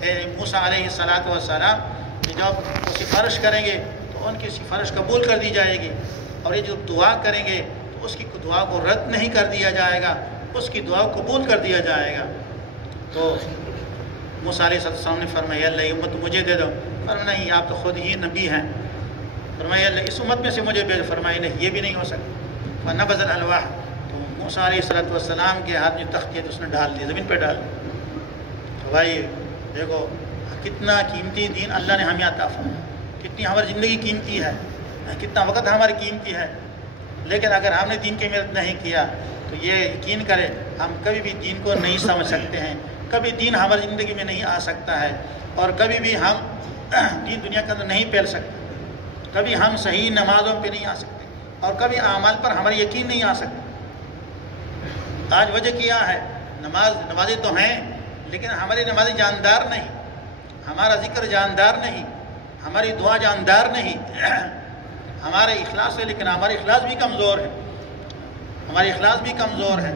موسیٰ علیہ السلام کہ جب وہ سفارش کریں گے تو ان کی سفارش قبول کر دی جائے گی، اور یہ جو دعا کریں گے تو اس کی دعا کو رد نہیں کر دیا جائے گا، اس کی دعا کو قبول کر دیا جائے گا۔ تو موسیٰ علیہ السلام نے فرمایا اللہ یہ امت مجھے دے دو، فرمایا نہیں آپ تو خود ہی نبی ہیں، فرمایا اللہ اس امت میں سے مجھے بھیج، فرمایا نہیں یہ بھی نہیں ہو سکتا۔ فنبذ الالواح، تو موسیٰ علیہ السلام کے ہاتھ میں تختیت اس نے ڈال دی، زمین پہ ڈال دی۔ تو بھائی دیکھو کتنا قیمتی دین اللہ نے ہمیں عطا فرمایا، کتنی ہماری زندگی قیمتی ہے، کتنا وقت ہماری قیمتی ہے، لیکن اگر ہم نے دین کی محنت نہیں کیا تو یہ یقین کرے ہم کبھی بھی دین کو نہیں سمجھ سکتے ہیں، کبھی دین ہماری زندگی میں نہیں آ سکتا ہے، اور کبھی بھی ہم دین دنیا کے اندر نہیں پھیل سکتے، کبھی ہم صحیح نمازوں پہ نہیں آ سکتے، اور کبھی اعمال پر ہماری یقین نہیں آ سکتا۔ آج وجہ کیا ہے، نمازیں تو ہیں لیکن ہماری نمازیں جاندار نہیں، ہمارا ذکر جاندار نہیں، ہماری دعا جاندار نہیں، ہمارے اخلاص ہے لیکن ہمارا اخلاص بھی کمزور ہے، ہماری اخلاص بھی کمزور ہے۔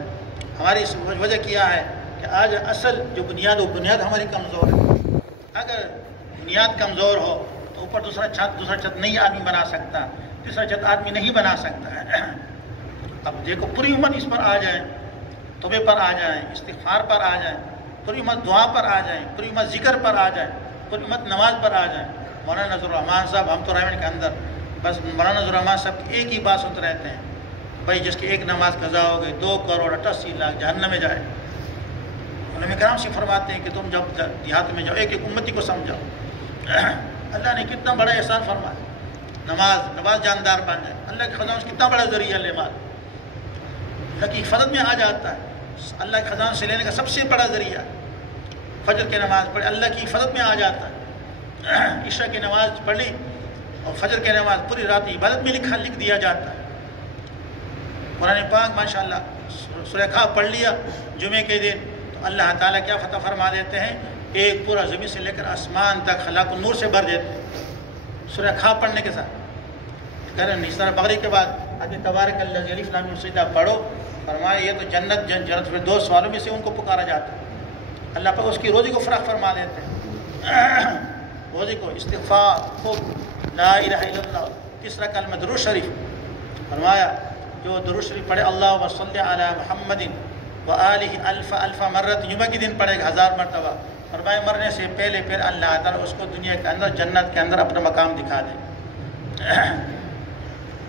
ہماری وجہ کیا ہے کہ آج اصل جو بنیاد وہ بنیاد ہماری کمزور ہے۔ اگر بنیاد کمزور ہو تو اوپر دوسرا چھت نہیں آدمی بنا سکتا، تیسرا چھت آدمی نہیں بنا سکتا ہے۔ اب دیکھو پوری امت اس پر آ جائیں، توبے پر آ جائیں، استغفار پر آ جائیں، پوری امت دعا پر آ جائیں، پوری امت ذکر پر آ جائیں، پوری امت نماز پر آ جائیں۔ مولانا نذر الرحمان صاحب ہم تو رائمنڈ کے اندر بس مولانا نذر الرحمان صاحب کی ایک ہی بات سنتے رہتے ہیں، بھائی جس کی ایک نماز قضا ہو گئی 2,88,00,000 جہنم میں جائے۔ علماء کرام سے فرماتے ہیں کہ تم جب دیہات میں جاؤ ایک ایک امتی کو سمجھاؤ۔ اللہ نے کتنا بڑا احسان فرمایا، نماز جاندار بن جائے، اللہ کے خزانوں سے کتنا بڑا ذریعہ نماز اللہ کی حفاظت میں آ جاتا ہے، اللہ کے خزانوں سے لینے کا سب سے بڑا ذریعہ۔ فجر کی نماز پڑھی اللہ کی حفاظت میں آ جاتا ہے، عشاء کی نماز پڑھی اور فجر کی نماز پوری رات عبادت میں لکھ دیا جاتا ہے۔ قرآن پاک ماشاءاللہ سورہ کہف پڑھ لیا جمعے کے دن تو اللہ تعالیٰ کیا فتح فرما دیتے ہیں، ایک پورا زمین سے لے کر آسمان تک خلا کو نور سے بھر دیتے ہیں سورہ کہف پڑھنے کے ساتھ۔ اس طرح بقرہ کے بعد ابھی تبارک الذی الف لام میم سجدہ پڑھو، فرمایا یہ تو جنت فردوس والوں میں سے ان کو پکارا جاتا ہے، اللہ پاک اس کی روزی کو فراخ فرما دیتے ہیں، روزی کو۔ استغفار خوب، لا الہ الا اللہ، تیسرا کلمہ درود شریف، فرمایا جو درود شریف پڑھے اللہم صلی علی محمد وآلہ الف مرت، جمعہ کے دن پڑھے گا 1000 مرتبہ، فرمایا مرنے سے پہلے پھر اللہ تعالیٰ اس کو دنیا کے اندر جنت کے اندر اپنا مقام دکھا دے۔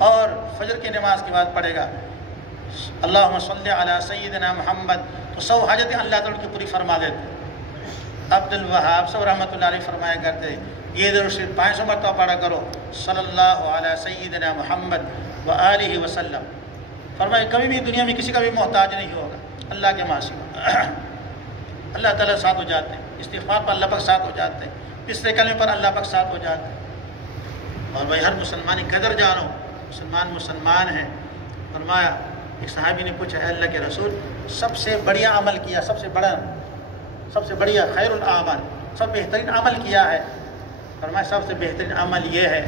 اور فجر کی نماز کے بعد پڑھے گا اللہم صلی علی سیدنا محمد، تو 100 حاجتیں اللہ تعالیٰ کی پوری فرما دیتے۔ عبد الوہاب صاحب رحمۃ اللہ علیہ فرمایا کرتے ہیں یہ درود شریف 500 مرتبہ پڑھا کرو، صلی اللہ علی سیدنا محمد وآلہ وسلم، فرمایا کبھی بھی دنیا میں کسی کا بھی محتاج نہیں ہوگا اللہ کے سوا، اللہ تعالیٰ ساتھ ہو جاتے ہیں، استغفار پر اللہ پاک ساتھ ہو جاتے ہیں، تیسرے کلمے پر اللہ پاک ساتھ ہو جاتے ہیں۔ اور بھائی ہر مسلمان کی قدر جانو، مسلمان ہے۔ فرمایا ایک صحابی نے پوچھا اے اللہ کے رسول سب سے بڑھیا عمل کیا، سب سے بڑھیا خیر الاعمال، سب بہترین عمل کیا ہے؟ فرمایا سب سے بہترین عمل یہ ہے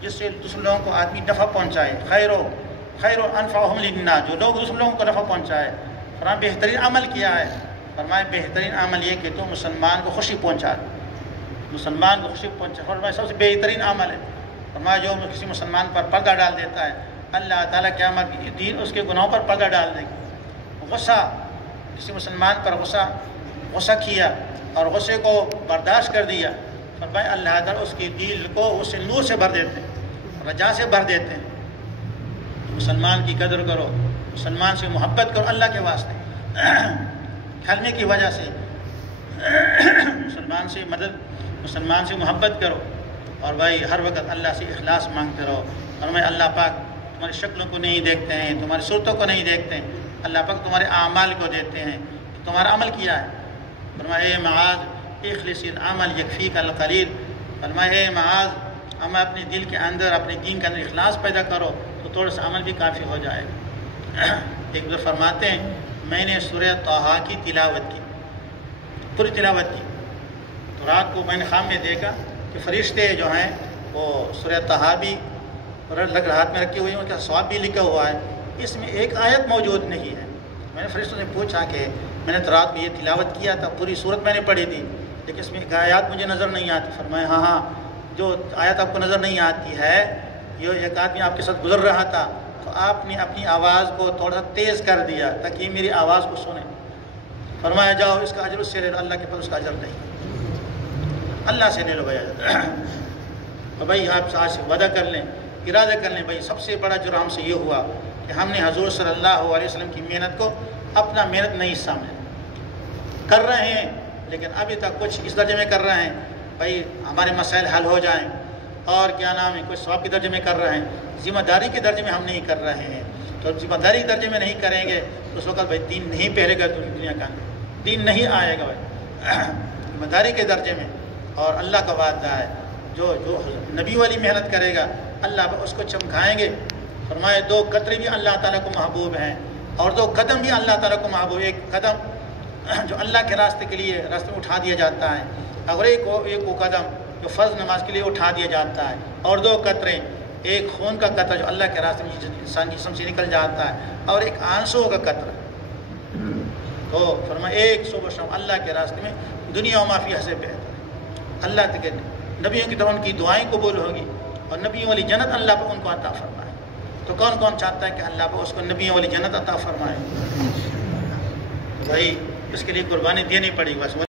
جس سے دوسرے لوگوں کو آدمی نفع پہنچائے، خیر و انفعہم للناس، جو لوگ دوسرے لوگوں کو نفع پہنچائے۔ فرمایا بہترین عمل کیا ہے؟ فرمایا بہترین عمل یہ کہ تو مسلمان کو خوشی پہنچا دے، مسلمان کو خوشی پہنچا۔ فرمایا سب سے بہترین عمل ہے۔ فرمایا جو کسی مسلمان پر پردہ ڈال دیتا ہے اللہ تعالیٰ قیامت کے دن اس کے گناہوں پر پردہ ڈال دے گا۔ غصہ، کسی مسلمان پر غصہ کیا اور غصے کو برداشت کر دیا، فرمایا اللہ تعالیٰ اس کے دل کو اس سے نور سے بھر دیتے ہیں، رجا سے بھر دیتے ہیں۔ مسلمان کی قدر کرو، مسلمان سے محبت کرو اللہ کے واسطے، کلمے کی وجہ سے مسلمان سے مدد، مسلمان سے محبت کرو، اور بھائی ہر وقت اللہ سے اخلاص مانگتے رہو۔ فرمایا اللہ پاک تمہاری شکلوں کو نہیں دیکھتے ہیں، تمہاری صورتوں کو نہیں دیکھتے ہیں، اللہ پاک تمہارے اعمال کو دیکھتے ہیں، تمہارا عمل کیا ہے۔ فرمایا اے معاذ اخلص العمل یکفیک القلیل، فرمایا اے معاذ ہم اپنے دل کے اندر، اپنے دین کے اندر اخلاص پیدا کرو تو تھوڑا سا عمل بھی کافی ہو جائے گا۔ ایک دو فرماتے ہیں میں نے سورہ طٰہٰ کی تلاوت کی، پوری تلاوت کی، تو رات کو میں نے خواب میں دیکھا کہ فرشتے جو ہیں وہ سورہ طٰہٰ بھی ہاتھ میں رکھی ہوئی ہیں، ان کا ثواب بھی لکھا ہوا ہے، اس میں ایک آیت موجود نہیں ہے۔ میں نے فرشتوں سے پوچھا کہ میں نے تو رات کو یہ تلاوت کیا تھا، پوری صورت میں نے پڑھی تھی، لیکن اس میں ایک آیات مجھے نظر نہیں آتی۔ فرمایا ہاں ہاں، جو آیت آپ کو نظر نہیں آتی ہے، یہ ایک آدمی آپ کے ساتھ گزر رہا تھا تو آپ نے اپنی آواز کو تھوڑا سا تیز کر دیا تاکہ یہ میری آواز کو سنے۔ فرمایا جاؤ اس کا اجر اس سے لے لو، اللہ کے پاس اس کا اجر نہیں، اللہ سے لے لو بھائی اجر۔ تو بھائی آپ آج سے وعدہ کر لیں، ارادہ کر لیں، بھائی سب سے بڑا جرم ہم سے یہ ہوا کہ ہم نے حضور صلی اللہ علیہ وسلم کی محنت کو اپنا محنت نہیں سمجھا۔ کر رہے ہیں لیکن ابھی تک کچھ اس درجے میں کر رہے ہیں بھائی ہمارے مسائل حل ہو جائیں، اور کیا نام ہے کچھ ثواب کے درجے میں کر رہے ہیں، ذمہ داری کے درجے میں ہم نہیں کر رہے ہیں۔ تو ذمہ داری کے درجے میں نہیں کریں گے تو اس وقت بھائی دین نہیں پہلے گا، دنیا کا دین نہیں آئے گا بھائی، ذمہ داری کے درجے میں۔ اور اللہ کا وعدہ ہے جو نبی والی محنت کرے گا اللہ اس کو چمکائیں گے۔ فرمائے 2 قطرے بھی اللہ تعالیٰ کو محبوب ہیں اور 2 قدم بھی اللہ تعالیٰ کو محبوب۔ ایک قدم جو اللہ کے راستے کے لیے راستے میں اٹھا دیا جاتا ہے، اور ایک وہ قدم جو فرض نماز کے لیے اٹھا دیا جاتا ہے، اور 2 قطرے، ایک خون کا قطرہ جو اللہ کے راستے میں انسان کی جسم سے نکل جاتا ہے، اور ایک آنسو کا قطرہ۔ تو فرمایا ایک صبح شام اللہ کے راستے میں دنیا و معافی سے بہتر ہے۔ اللہ تک نبیوں کی طرح ان کی دعائیں قبول ہوگی، اور نبیوں والی جنت اللہ پر ان کو عطا فرمائے۔ تو کون کون چاہتا ہے کہ اللہ پر اس کو نبیوں والی جنت عطا فرمائے؟ بھائی اس کے لیے قربانی دینی پڑی بس۔